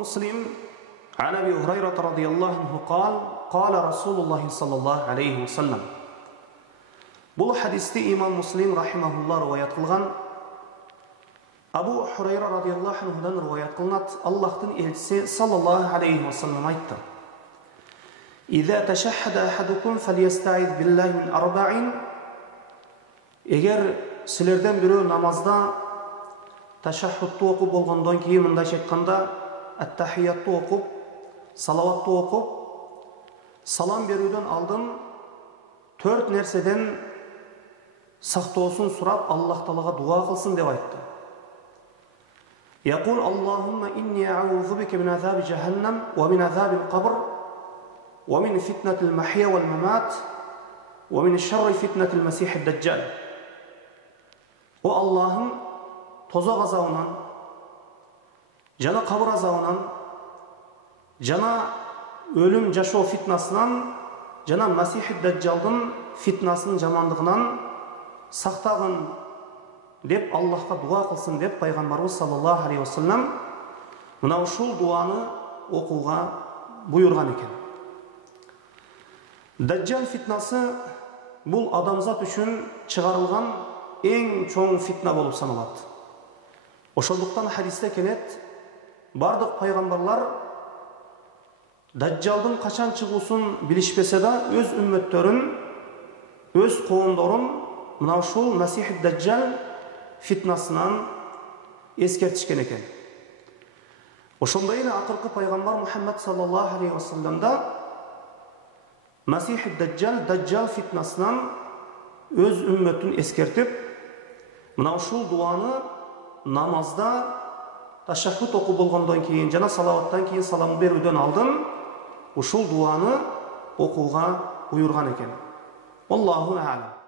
مسلم عن أبي هريرة رضي الله عنه قال قال رسول الله صلى الله عليه وسلم. Бұл хадисті имам Муслим рахимахулла риwayat қылған. Абу Хурайра радиаллаху анхудан риwayat қылынады. Аллахтың елшісі саллаллаху алейхи ва саллям айтты: "Иза ташаххада ахадукум фалиястаиз биллахи мин арбаин." Егер сілерден біреу намазда ташаххудты оқып болғандан кейін мындайша айтқанда ат-тахиятты оқып, салаватты оқып, салам беруден алдын 4 нәрседен сақтаусын сұрап Аллах Таалаға дуа қылсын деп айтты. Яқул: "Аллахумма инни аузу бика мин азаби джаханнам ва мин азаби ал-қабр ва мин фитнати ал-махия вал-мамат ва мин шарри фитнати ал-масих ад-даджжал." О Аллахым, тозақ азабынан, жана қабір азабынан, жана өлім жашоо фитнасынан, жана масих ад-даджжалдың фитнасының жамандығынан сақтағын деп Аллахқа дуа қылсын деп пайғамбарымыз саллаллаху алейхи ва саллям мына ушул дуаны оқуға бұйырған екен. Даджжал фитнасы бұл адамзат үшін шығарылған ең чоң фитна болып саналады. Ошондуктан хадисте келет, бардық пайғамбарлар Даджжалдың қашан шығусын билишпесе да өз үммөттөрүн, өз коомдорун мына ушул Масих ад-Даджжал фитнасынан ескертишкен екен. Ошондой эле акыркы пайгамбар Мухаммад саллаллаху алейхи ва салламда Масих ад-Даджжал, Даджжал фитнасынан өз үммөтүн ескертип, мына ушул дуаны намазда ташаххуд окуп болгондон кийин жана салаваттан кийин салам берүүдөн алдын ушул дуаны окууга буйрган экен. Аллаху а'лам.